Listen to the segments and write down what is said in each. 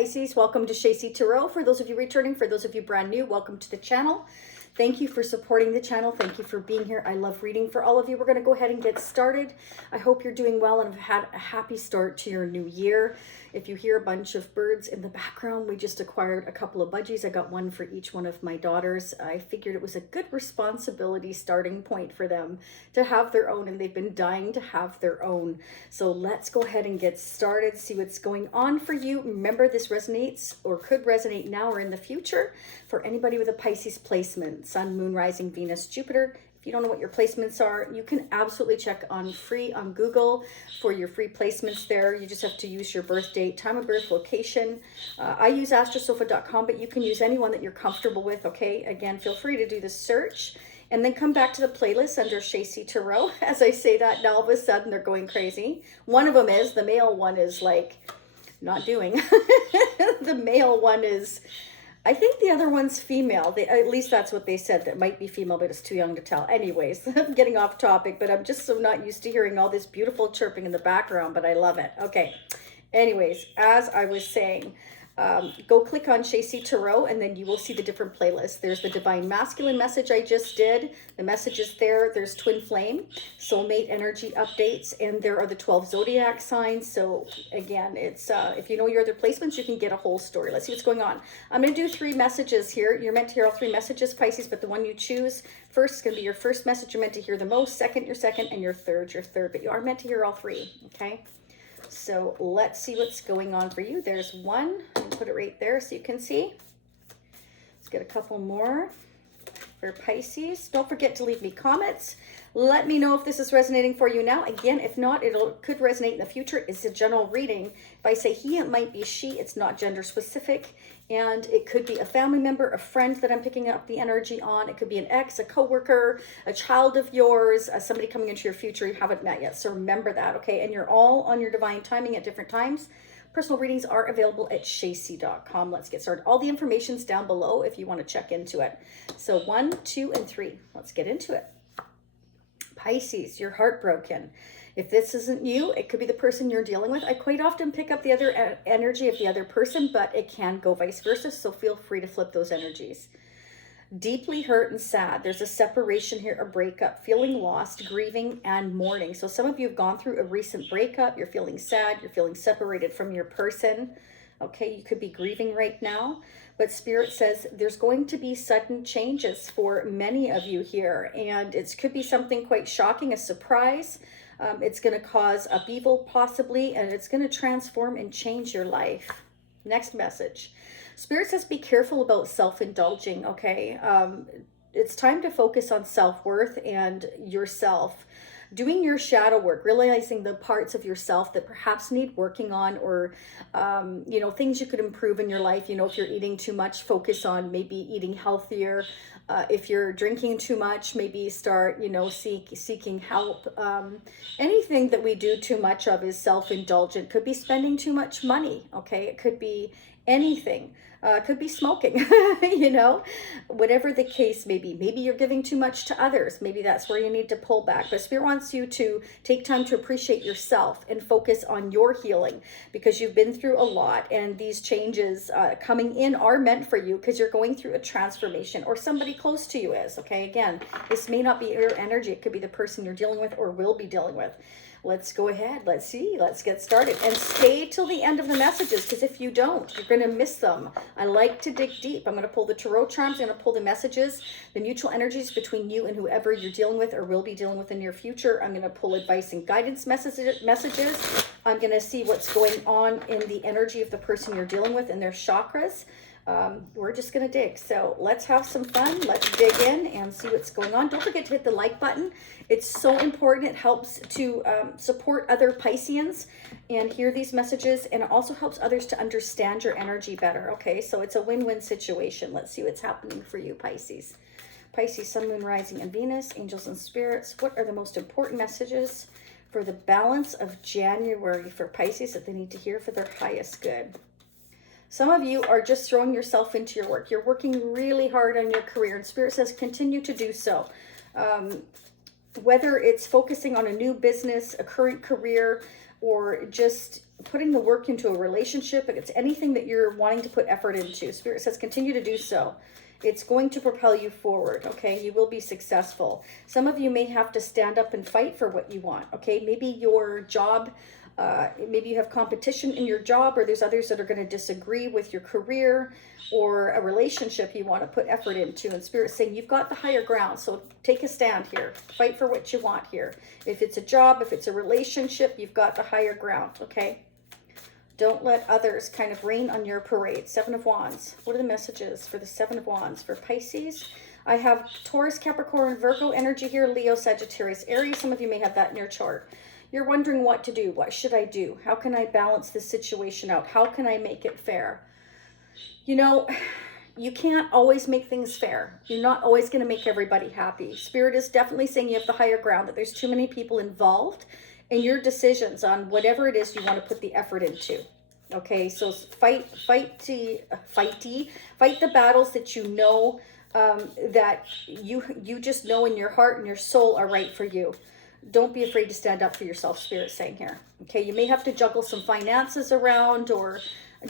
Pisces, welcome to Shacy Tarot. For those of you returning, for those of you brand new, welcome to the channel. Thank you for supporting the channel. Thank you for being here. I love reading for all of you. We're going to go ahead and get started. I hope you're doing well and have had a happy start to your new year. If you hear a bunch of birds in the background, we just acquired a couple of budgies. I got one for each one of my daughters. I figured it was a good responsibility starting point for them to have their own, and they've been dying to have their own. So let's go ahead and get started, see what's going on for you. Remember, this resonates or could resonate now or in the future for anybody with a Pisces placement, Sun, Moon, Rising, Venus, Jupiter. If you don't know what your placements are, you can absolutely check on Google for your free placements there. You just have to use your birth date, time of birth, location. I use astrosofa.com, but you can use anyone that you're comfortable with, okay? Again, feel free to do the search and then come back to the playlist under Shacy Tarot. As I say that, now all of a sudden they're going crazy. One of them is, the male one is like not doing. The male one is, I think the other one's female. At least that's what they said. That might be female, but it's too young to tell. Anyways, I'm getting off topic, but I'm just so not used to hearing all this beautiful chirping in the background, but I love it. Okay. Anyways, as I was saying, go click on Shacy Tarot and then you will see the different playlists. There's the Divine Masculine message I just did. The message is there. There's Twin Flame, Soulmate Energy updates, and there are the 12 zodiac signs. So again, it's if you know your other placements, you can get a whole story. Let's see what's going on. I'm going to do 3 messages here. You're meant to hear all 3 messages, Pisces, but the one you choose first is going to be your first message. You're meant to hear the most, second, your second, and your third, but you are meant to hear all 3, okay? So let's see what's going on for you. There's one. I'll put it right there so you can see. Let's get a couple more for Pisces. Don't forget to leave me comments. Let me know if this is resonating for you now. Again, if not, could resonate in the future. It's a general reading. If I say he, it might be she. It's not gender specific. And it could be a family member, a friend that I'm picking up the energy on. It could be an ex, a coworker, a child of yours, somebody coming into your future you haven't met yet. So remember that, okay? And you're all on your divine timing at different times. Personal readings are available at shacy.com. Let's get started. All the information's down below if you want to check into it. So 1, 2, and 3. Let's get into it. Pisces, you're heartbroken. If this isn't you, it could be the person you're dealing with. I quite often pick up the other energy of the other person, but it can go vice versa, so feel free to flip those energies. Deeply hurt and sad. There's a separation here, a breakup, feeling lost, grieving, and mourning. So some of you have gone through a recent breakup. You're feeling sad. You're feeling separated from your person. Okay, you could be grieving right now. But Spirit says there's going to be sudden changes for many of you here. And it could be something quite shocking, a surprise. It's going to cause upheaval possibly, and it's going to transform and change your life. Next message. Spirit says be careful about self-indulging, okay? It's time to focus on self-worth and yourself. Doing your shadow work, realizing the parts of yourself that perhaps need working on, or, you know, things you could improve in your life. You know, if you're eating too much, focus on maybe eating healthier. If you're drinking too much, maybe start, you know, seeking help. Anything that we do too much of is self-indulgent. Could be spending too much money, okay? It could be anything. Could be smoking, you know, whatever the case may be. Maybe you're giving too much to others. Maybe that's where you need to pull back. But Spirit wants you to take time to appreciate yourself and focus on your healing, because you've been through a lot, and these changes coming in are meant for you because you're going through a transformation, or somebody close to you is, okay? Again, this may not be your energy. It could be the person you're dealing with or will be dealing with. Let's go ahead. Let's see. Let's get started. And stay till the end of the messages, because if you don't, you're going to miss them. I like to dig deep. I'm going to pull the tarot charms. I'm going to pull the messages, the mutual energies between you and whoever you're dealing with or will be dealing with in your future. I'm going to pull advice and guidance messages. I'm going to see what's going on in the energy of the person you're dealing with and their chakras. We're just going to dig. So let's have some fun. Let's dig in and see what's going on. Don't forget to hit the like button. It's so important. It helps to support other Pisceans and hear these messages. And it also helps others to understand your energy better. Okay, so it's a win-win situation. Let's see what's happening for you, Pisces. Pisces, Sun, Moon, Rising, and Venus, angels and spirits. What are the most important messages for the balance of January for Pisces that they need to hear for their highest good? Some of you are just throwing yourself into your work. You're working really hard on your career, and Spirit says continue to do so. Whether it's focusing on a new business, a current career, or just putting the work into a relationship, if it's anything that you're wanting to put effort into, Spirit says continue to do so. It's going to propel you forward, okay? You will be successful. Some of you may have to stand up and fight for what you want, okay? Maybe your job, maybe you have competition in your job, or there's others that are going to disagree with your career or a relationship you want to put effort into. And Spirit's saying you've got the higher ground, so take a stand here. Fight for what you want here. If it's a job, if it's a relationship, you've got the higher ground, okay? Don't let others kind of rain on your parade. Seven of Wands. What are the messages for the Seven of Wands for Pisces? I have Taurus, Capricorn, Virgo energy here, Leo, Sagittarius, Aries. Some of you may have that in your chart. You're wondering what to do. What should I do? How can I balance this situation out? How can I make it fair? You know, you can't always make things fair. You're not always going to make everybody happy. Spirit is definitely saying you have the higher ground, that there's too many people involved in your decisions on whatever it is you want to put the effort into. Okay, so fight the battles that you know, that you just know in your heart and your soul are right for you. Don't be afraid to stand up for yourself, Spirit's saying here. Okay, you may have to juggle some finances around or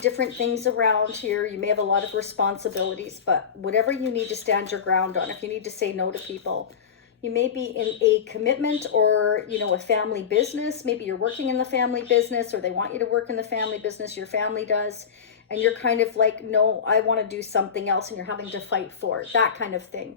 different things around here. You may have a lot of responsibilities, but whatever you need to stand your ground on, if you need to say no to people, you may be in a commitment or, you know, a family business. Maybe you're working in the family business, or they want you to work in the family business, your family does, and you're kind of like, no, I want to do something else, and you're having to fight for it, that kind of thing.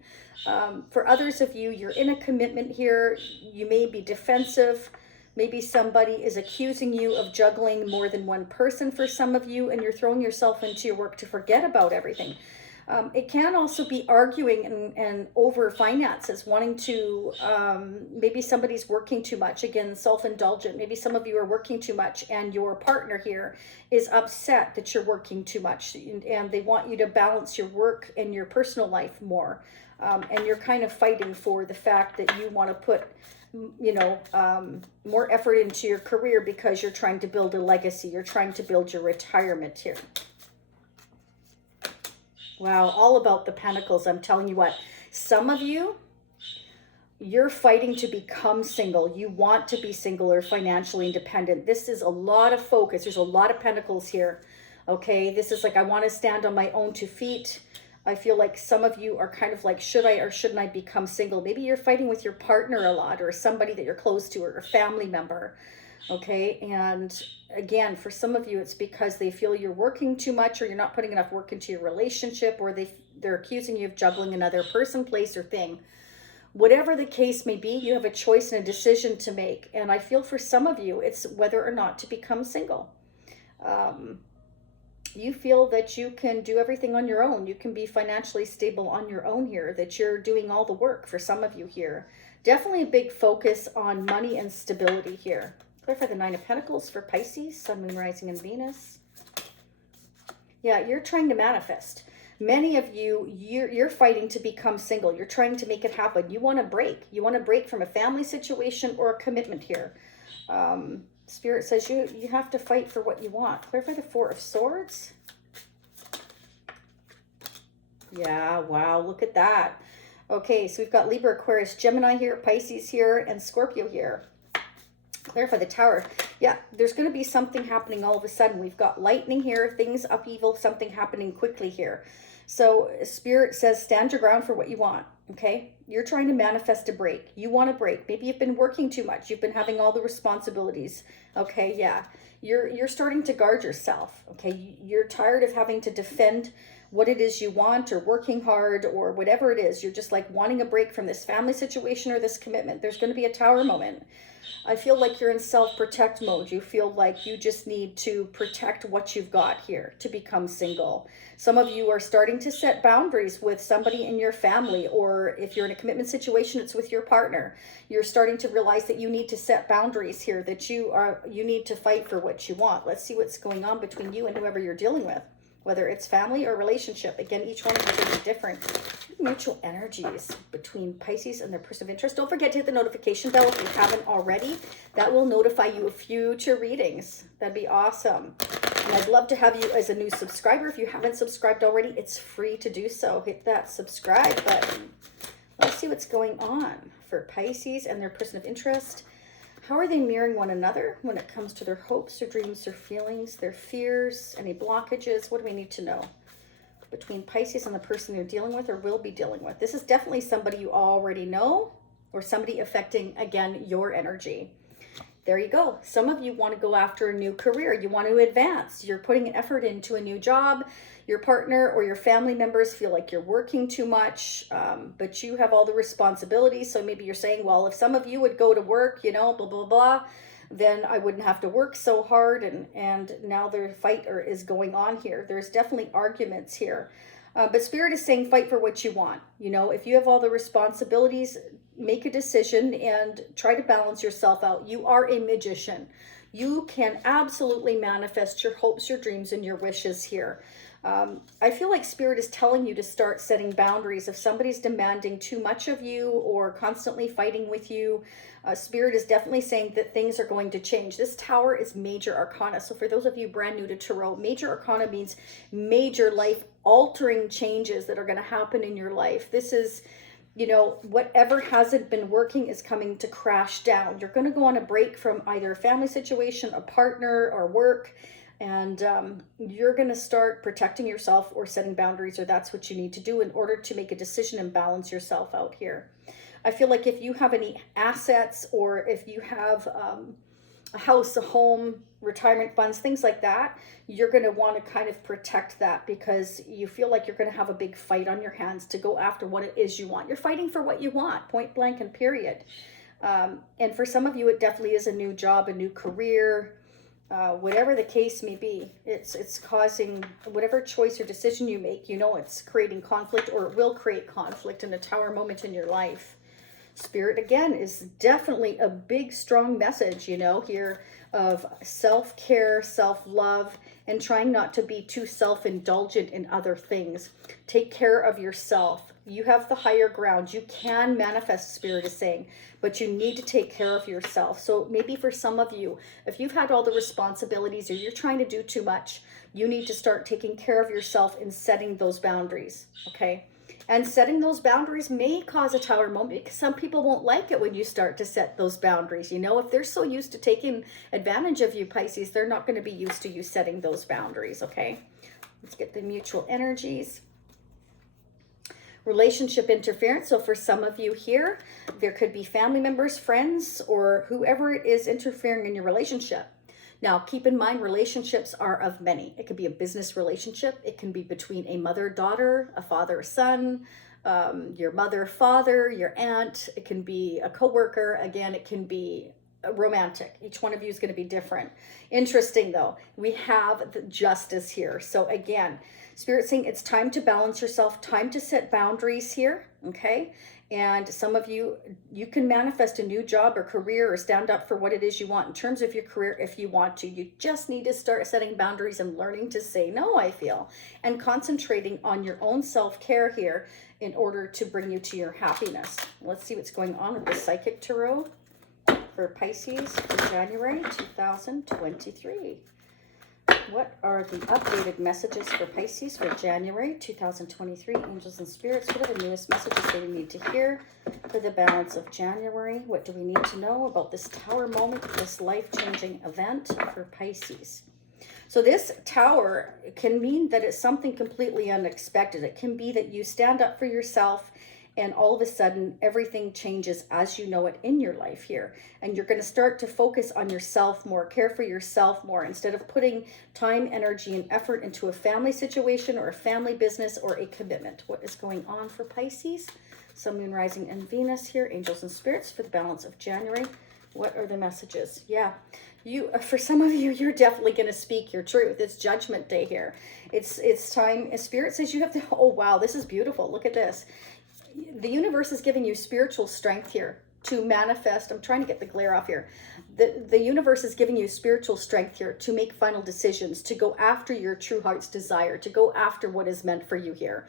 For others of you, you're in a commitment here. You may be defensive. Maybe somebody is accusing you of juggling more than one person for some of you, and you're throwing yourself into your work to forget about everything. It can also be arguing and over finances, wanting to, maybe somebody's working too much, again, self-indulgent. Maybe some of you are working too much and your partner here is upset that you're working too much, and they want you to balance your work and your personal life more. And you're kind of fighting for the fact that you want to put, you know, more effort into your career because you're trying to build a legacy. You're trying to build your retirement here. Wow, all about the Pentacles. I'm telling you what, some of you, you're fighting to become single. You want to be single or financially independent. This is a lot of focus. There's a lot of Pentacles here. Okay, this is like, I want to stand on my own 2 feet. I feel like some of you are kind of like, should I or shouldn't I become single? Maybe you're fighting with your partner a lot, or somebody that you're close to, or a family member. Okay, and again, for some of you, it's because they feel you're working too much, or you're not putting enough work into your relationship, or they're accusing you of juggling another person, place, or thing. Whatever the case may be, you have a choice and a decision to make. And I feel for some of you, it's whether or not to become single. You feel that you can do everything on your own. You can be financially stable on your own here, that you're doing all the work for some of you here. Definitely a big focus on money and stability here. Clarify the Nine of Pentacles for Pisces, Sun, Moon, Rising, and Venus. Yeah, you're trying to manifest. Many of you, you're fighting to become single. You're trying to make it happen. You want to break. You want to break from a family situation or a commitment here. Spirit says you have to fight for what you want. Clarify the Four of Swords. Yeah, wow, look at that. Okay, so we've got Libra, Aquarius, Gemini here, Pisces here, and Scorpio here. Clarify the Tower. Yeah, there's going to be something happening all of a sudden. We've got lightning here, things upheaval, something happening quickly here. So Spirit says stand your ground for what you want, okay? You're trying to manifest a break. You want a break. Maybe you've been working too much. You've been having all the responsibilities, okay? Yeah, you're starting to guard yourself, okay? You're tired of having to defend what it is you want, or working hard, or whatever it is. You're just like wanting a break from this family situation or this commitment. There's going to be a Tower moment. I feel like you're in self-protect mode. You feel like you just need to protect what you've got here to become single. Some of you are starting to set boundaries with somebody in your family, or if you're in a commitment situation, it's with your partner. You're starting to realize that you need to set boundaries here, that you need to fight for what you want. Let's see what's going on between you and whoever you're dealing with, whether it's family or relationship. Again, each one of you is different. Mutual energies between Pisces and their person of interest. Don't forget to hit the notification bell if you haven't already. That will notify you of future readings. That'd be awesome. And I'd love to have you as a new subscriber. If you haven't subscribed already, it's free to do so. Hit that subscribe button. Let's see what's going on for Pisces and their person of interest. How are they mirroring one another when it comes to their hopes, their dreams, their feelings, their fears, any blockages? What do we need to know between Pisces and the person you're dealing with or will be dealing with? This is definitely somebody you already know or somebody affecting, again, your energy. There you go. Some of you want to go after a new career. You want to advance. You're putting an effort into a new job. Your partner or your family members feel like you're working too much, but you have all the responsibilities. So maybe you're saying, well, if some of you would go to work, you know, blah, blah, blah, then I wouldn't have to work so hard. And now their fight is going on here. There's definitely arguments here. But Spirit is saying fight for what you want. You know, if you have all the responsibilities, make a decision and try to balance yourself out. You are a magician. You can absolutely manifest your hopes, your dreams, and your wishes here. I feel like Spirit is telling you to start setting boundaries. If somebody's demanding too much of you or constantly fighting with you, Spirit is definitely saying that things are going to change. This Tower is major arcana. So for those of you brand new to Tarot, major arcana means major life altering changes that are going to happen in your life. This is, you know, whatever hasn't been working is coming to crash down. You're going to go on a break from either a family situation, a partner, or work. And you're going to start protecting yourself or setting boundaries, or that's what you need to do in order to make a decision and balance yourself out here. I feel like if you have any assets or if you have a house, a home, retirement funds, things like that, you're going to want to kind of protect that because you feel like you're going to have a big fight on your hands to go after what it is you want. You're fighting for what you want, point blank and period. And for some of you, it definitely is a new job, a new career. Whatever the case may be, it's causing whatever choice or decision you make, you know, it's creating conflict or it will create conflict in a Tower moment in your life. Spirit, again, is definitely a big, strong message, you know, here of self-care, self-love, and trying not to be too self-indulgent in other things. Take care of yourself. You have the higher ground. You can manifest, Spirit is saying, but you need to take care of yourself. So maybe for some of you, if you've had all the responsibilities or you're trying to do too much, you need to start taking care of yourself and setting those boundaries, okay? And setting those boundaries may cause a Tower moment because some people won't like it when you start to set those boundaries. You know, if they're so used to taking advantage of you, Pisces, they're not going to be used to you setting those boundaries, okay? Let's get the mutual energies. Relationship interference. So for some of you here, there could be family members, friends, or whoever it is interfering in your relationship. Now, keep in mind, relationships are of many. It could be a business relationship. It can be between a mother-daughter, a father-son, your mother-father, your aunt. It can be a coworker. Again, it can be romantic. Each one of you is going to be different. Interesting, though. We have the Justice here. So again, Spirit saying it's time to balance yourself, time to set boundaries here, okay? And some of you, you can manifest a new job or career or stand up for what it is you want in terms of your career if you want to. You just need to start setting boundaries and learning to say no, I feel, and concentrating on your own self-care here in order to bring you to your happiness. Let's see what's going on with the Psychic Tarot for Pisces for January 2023. What are the updated messages for Pisces for January 2023? Angels and spirits, what are the newest messages that we need to hear for the balance of January? What do we need to know about this Tower moment, this life-changing event for Pisces? So this Tower can mean that it's something completely unexpected. It can be that you stand up for yourself and all of a sudden everything changes as you know it in your life here. And you're going to start to focus on yourself more, care for yourself more, instead of putting time, energy, and effort into a family situation or a family business or a commitment. What is going on for Pisces? Sun, Moon, Rising, and Venus here. Angels and spirits for the balance of January. What are the messages? Yeah, for some of you, you're definitely going to speak your truth. It's Judgment Day here. It's time. Spirit says you have to, oh wow, this is beautiful. Look at this. The universe is giving you spiritual strength here to manifest. I'm trying to get the glare off here. The universe is giving you spiritual strength here to make final decisions, to go after your true heart's desire, to go after what is meant for you here.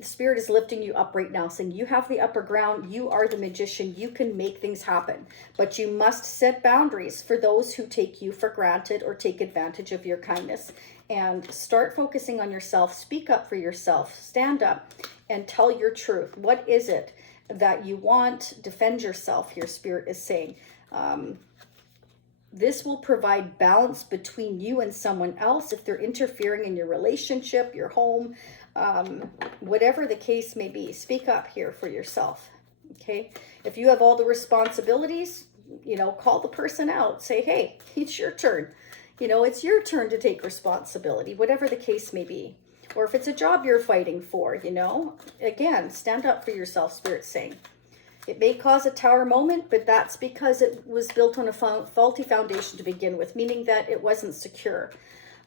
Spirit is lifting you up right now, saying you have the upper ground. You are the magician. You can make things happen, but you must set boundaries for those who take you for granted or take advantage of your kindness. And start focusing on yourself. Speak up for yourself. Stand up and tell your truth. What is it that you want? Defend yourself, your Spirit is saying. This will provide balance between you and someone else if they're interfering in your relationship, your home, whatever the case may be. Speak up here for yourself, okay? If you have all the responsibilities, you know, call the person out. Say, hey, it's your turn. You know, it's your turn to take responsibility, whatever the case may be. Or if it's a job you're fighting for, you know, again, stand up for yourself, Spirit's saying. It may cause a tower moment, but that's because it was built on a faulty foundation to begin with, meaning that it wasn't secure.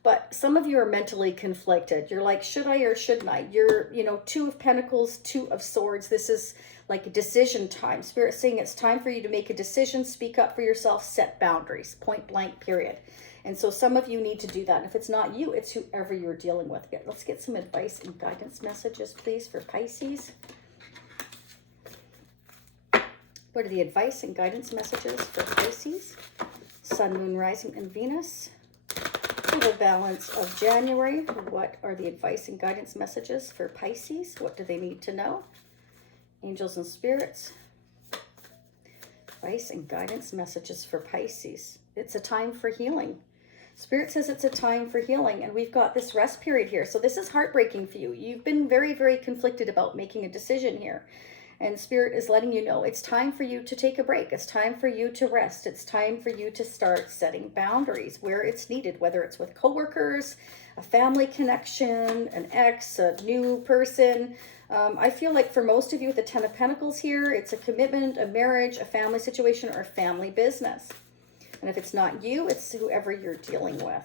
But some of you are mentally conflicted. You're like, should I or shouldn't I? You're, you know, 2 of Pentacles, 2 of Swords. This is like a decision time. Spirit's saying it's time for you to make a decision, speak up for yourself, set boundaries, point blank, period. And so some of you need to do that. And if it's not you, it's whoever you're dealing with. Let's get some advice and guidance messages, please, for Pisces. What are the advice and guidance messages for Pisces, Sun, Moon, Rising, and Venus? For the balance of January, what are the advice and guidance messages for Pisces? What do they need to know? Angels and spirits. Advice and guidance messages for Pisces. It's a time for healing. Spirit says it's a time for healing, and we've got this rest period here. So this is heartbreaking for you. You've been very, very conflicted about making a decision here. And Spirit is letting you know it's time for you to take a break. It's time for you to rest. It's time for you to start setting boundaries where it's needed, whether it's with coworkers, a family connection, an ex, a new person. I feel like for most of you with the 10 of Pentacles here, it's a commitment, a marriage, a family situation, or a family business. And if it's not you, it's whoever you're dealing with.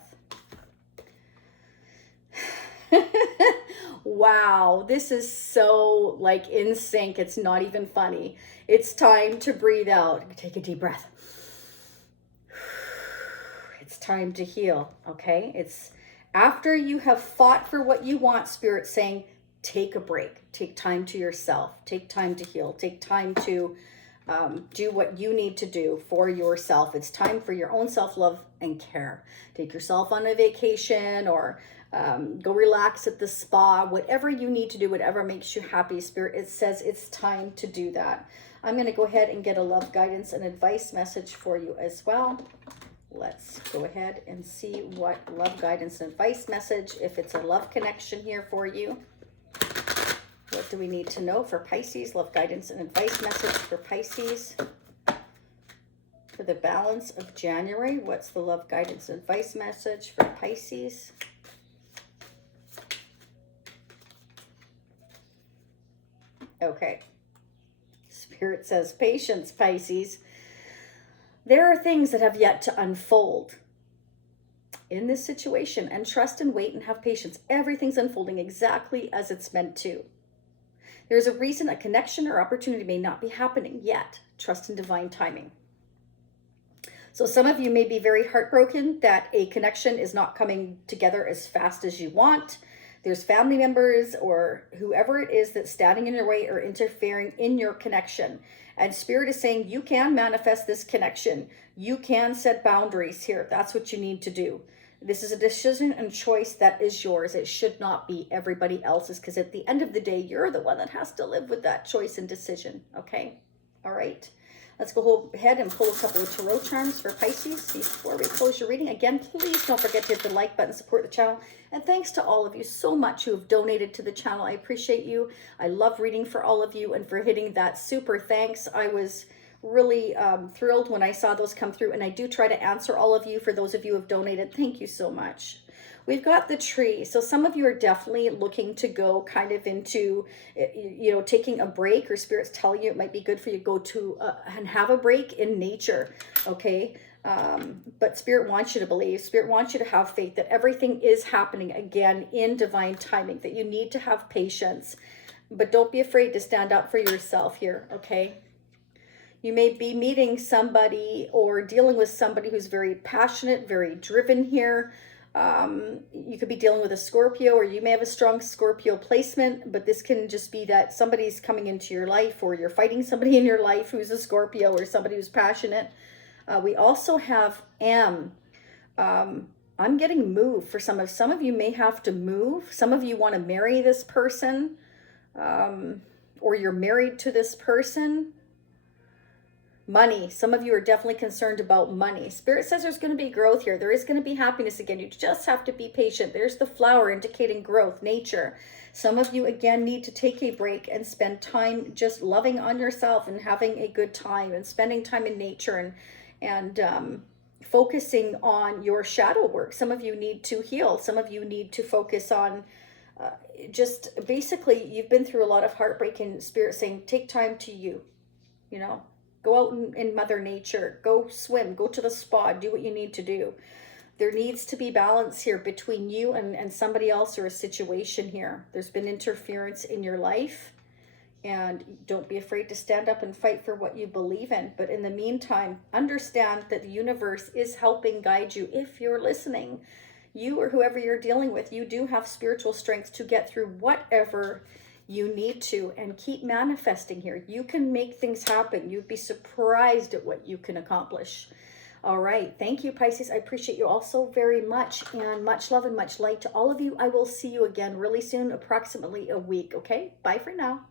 Wow, this is so like in sync. It's not even funny. It's time to breathe out. Take a deep breath. It's time to heal, okay? It's after you have fought for what you want, Spirit saying, take a break. Take time to yourself. Take time to heal. Take time to do what you need to do for yourself. It's time for your own self-love and care. Take yourself on a vacation or go relax at the spa, whatever you need to do, whatever makes you happy, Spirit, it says it's time to do that. I'm going to go ahead and get a love guidance and advice message for you as well. Let's go ahead and see what love guidance and advice message, if it's a love connection here for you. What do we need to know for Pisces? Love guidance and advice message for Pisces. For the balance of January, what's the love guidance and advice message for Pisces? Okay. Spirit says, patience, Pisces. There are things that have yet to unfold in this situation, and trust and wait and have patience. Everything's unfolding exactly as it's meant to. There's a reason a connection or opportunity may not be happening yet. Trust in divine timing. So some of you may be very heartbroken that a connection is not coming together as fast as you want. There's family members or whoever it is that's standing in your way or interfering in your connection. And Spirit is saying you can manifest this connection. You can set boundaries here. That's what you need to do. This is a decision and choice that is yours. It should not be everybody else's, because at the end of the day, you're the one that has to live with that choice and decision. Okay? All right. Let's go ahead and pull a couple of tarot charms for Pisces before we close your reading. Again, please don't forget to hit the like button, support the channel. And thanks to all of you so much who have donated to the channel. I appreciate you. I love reading for all of you and for hitting that super thanks. I was really thrilled when I saw those come through, and I do try to answer all of you. For those of you who have donated, thank you so much. We've got the tree. So some of you are definitely looking to go kind of into, you know, taking a break, or Spirit's telling you it might be good for you to go to and have a break in nature, okay? But Spirit wants you to believe. Spirit wants you to have faith that everything is happening again in divine timing, that you need to have patience. But don't be afraid to stand up for yourself here, okay? You may be meeting somebody or dealing with somebody who's very passionate, very driven here. You could be dealing with a Scorpio, or you may have a strong Scorpio placement, but this can just be that somebody's coming into your life, or you're fighting somebody in your life who's a Scorpio or somebody who's passionate. We also have M. I'm getting move for some of you may have to move. Some of you want to marry this person, or you're married to this person. Money. Some of you are definitely concerned about money. Spirit says there's going to be growth here. There is going to be happiness again. You just have to be patient. There's the flower indicating growth, nature. Some of you, again, need to take a break and spend time just loving on yourself and having a good time and spending time in nature and focusing on your shadow work. Some of you need to heal. Some of you need to focus on just basically, you've been through a lot of heartbreak, and Spirit saying, take time to you, you know. Go out in Mother Nature, go swim, go to the spa, do what you need to do. There needs to be balance here between you and somebody else or a situation here. There's been interference in your life, and don't be afraid to stand up and fight for what you believe in. But in the meantime, understand that the universe is helping guide you if you're listening. You or whoever you're dealing with, you do have spiritual strength to get through whatever you need to, and keep manifesting here. You can make things happen. You'd be surprised at what you can accomplish. All right. Thank you, Pisces. I appreciate you all so very much, and much love and much light to all of you. I will see you again really soon, approximately a week. Okay. Bye for now.